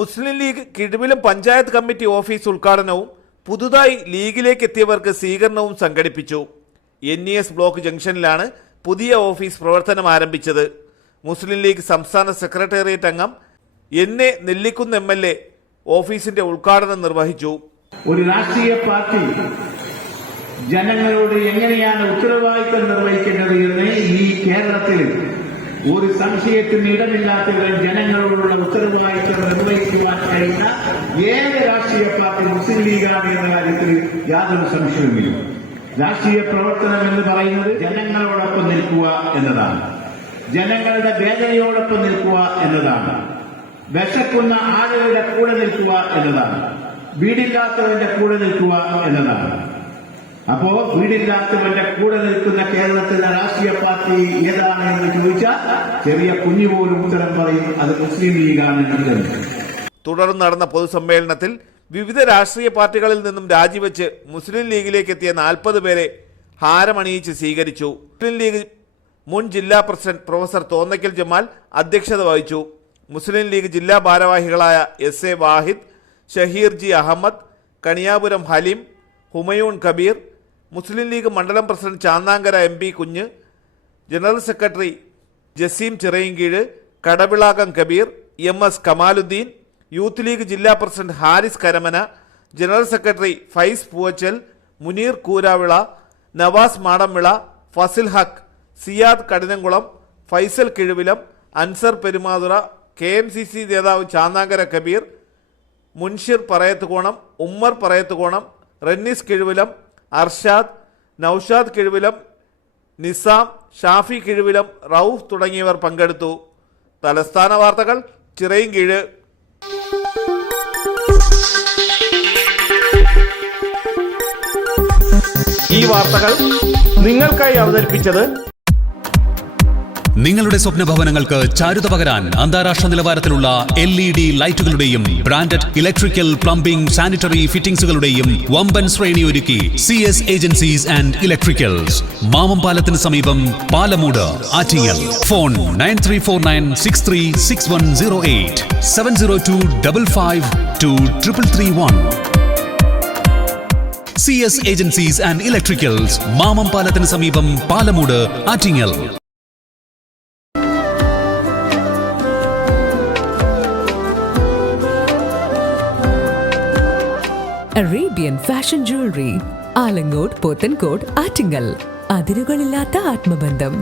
മുസ്ലിം league കിഴുവിലും panchayat committee office ഉദ്ഘാടനവും പുതുതായി ലീഗിലേക്ക് എത്തിയവർക്ക് സ്വീകരണവും സംഘടിപ്പിച്ചു. NES ബ്ലോക്ക് ജംഗ്ഷനിലാണ് പുതിയ ഓഫീസ് പ്രവർത്തനം ആരംഭിച്ചത്. മുസ്ലിം ലീഗ് സംസ്ഥാന സെക്രട്ടേറിയറ്റ് അംഗം NA നെല്ലിക്കുന്ന് MLA ഓഫീസിന്റെ ഉദ്ഘാടനം നിർവഹിച്ചു. ഒരു രാഷ്ട്രീയ പാർട്ടി ജനങ്ങളോട് എങ്ങനെയാണ് ഉത്തരവാദിത്തം നിർവഹിക്കേണ്ടത് എന്ന് ഈ കേരളത്തിൽ ഒരു സംശയത്തിന് ഇടമില്ലാത്തവർ ജനങ്ങളോടുള്ള ഉത്തരവാദിത്തം നിർവഹിക്കുവാൻ കഴിയുന്ന ഏത് രാഷ്ട്രീയ പാർട്ടി മുസ്ലിം ലീഗാണ് എന്ന കാര്യത്തിൽ യാതൊരു സംശയവുമില്ല. രാഷ്ട്രീയ പ്രവർത്തനം എന്ന് പറയുന്നത് ജനങ്ങളോടൊപ്പം നിൽക്കുക എന്നതാണ്, ജനങ്ങളുടെ വേദനയോടൊപ്പം നിൽക്കുക എന്നതാണ്, വിശക്കുന്ന ആളുകളുടെ കൂടെ നിൽക്കുക എന്നതാണ്, വീടില്ലാത്തവന്റെ കൂടെ നിൽക്കുക എന്നതാണ്. അപ്പോ വീടില്ലാത്തവന്റെ കൂടെ നിൽക്കുന്ന കേരളത്തിലെ രാഷ്ട്രീയ പാർട്ടി ഏതാണ് എന്ന് ചോദിച്ചാൽ ചെറിയ കുഞ്ഞുപോലും ഉത്തരം പറയും, അത് മുസ്ലിം ലീഗാണ് എന്ന്. തുടർന്ന് നടന്ന പൊതുസമ്മേളനത്തിൽ വിവിധ രാഷ്ട്രീയ പാർട്ടികളിൽ നിന്നും രാജിവെച്ച് മുസ്ലിം ലീഗിലേക്ക് എത്തിയ 40 പേരെ ഹാരമണിയിച്ച് സ്വീകരിച്ചു. മുസ്ലിം ലീഗ് മുൻ ജില്ലാ പ്രസിഡന്റ് പ്രൊഫസർ തോന്നയ്ക്കൽ ജമാൽ അധ്യക്ഷത വഹിച്ചു. മുസ്ലിം ലീഗ് ജില്ലാ ഭാരവാഹികളായ SA Wahid, Shaheer G Ahmed, Kaniyapuram Haleem, Humayun Kabir, Muslim league മണ്ഡലം president Channankara MP Kunju, general secretary Jaseem Chirayinkeezhu, Kadavilakam Kabir, MS Kamaluddin, youth league ജില്ലാ president Haris Karamana, general secretary Faiz Poovachal, Muneer Kooravila, Navas Madamvila, Fazil Haq, Siyad Kadinamkulam, Faisal Kizhuvilam, Ansar Perumathura, KMCC നേതാവ് ചാന്നാങ്കര കബീർ, മുൻഷിർ പറയത്തുകോണം, ഉമ്മർ പറയത്തുകോണം, റന്നീസ് കിഴുവിലം, അർഷാദ്, നൌഷാദ് കിഴുവിലം, നിസാം, ഷാഫി കിഴുവിലം, റൌഫ് തുടങ്ങിയവർ പങ്കെടുത്തു. തലസ്ഥാന വാർത്തകൾ, ചിറയിൻകീഴ്. ഈ വാർത്തകൾ നിങ്ങൾക്കായി അവതരിപ്പിച്ചത് നിങ്ങളുടെ സ്വപ്ന ഭവനങ്ങൾക്ക് ചാരുത പകരാൻ അന്താരാഷ്ട്ര നിലവാരത്തിലുള്ള LED ലൈറ്റുകളുടെയും ബ്രാൻഡഡ് ഇലക്ട്രിക്കൽ, പ്ലംബിംഗ്, സാനിറ്ററി ഫിറ്റിംഗ്സുകളുടെയും വമ്പൻ ശ്രേണി ഒരുക്കി CS agencies and electricals, Mamam പാലത്തിന് സമീപം, Palamoodu, Attingal. Phone 9349636108 702552331. CS agencies and electricals, Mamam പാലത്തിന് സമീപം, Palamoodu, Attingal. Arabian Fashion Jewelry, Alangode, Pothencode, Attingal. അതിരുകളില്ലാത്ത ആത്മബന്ധം.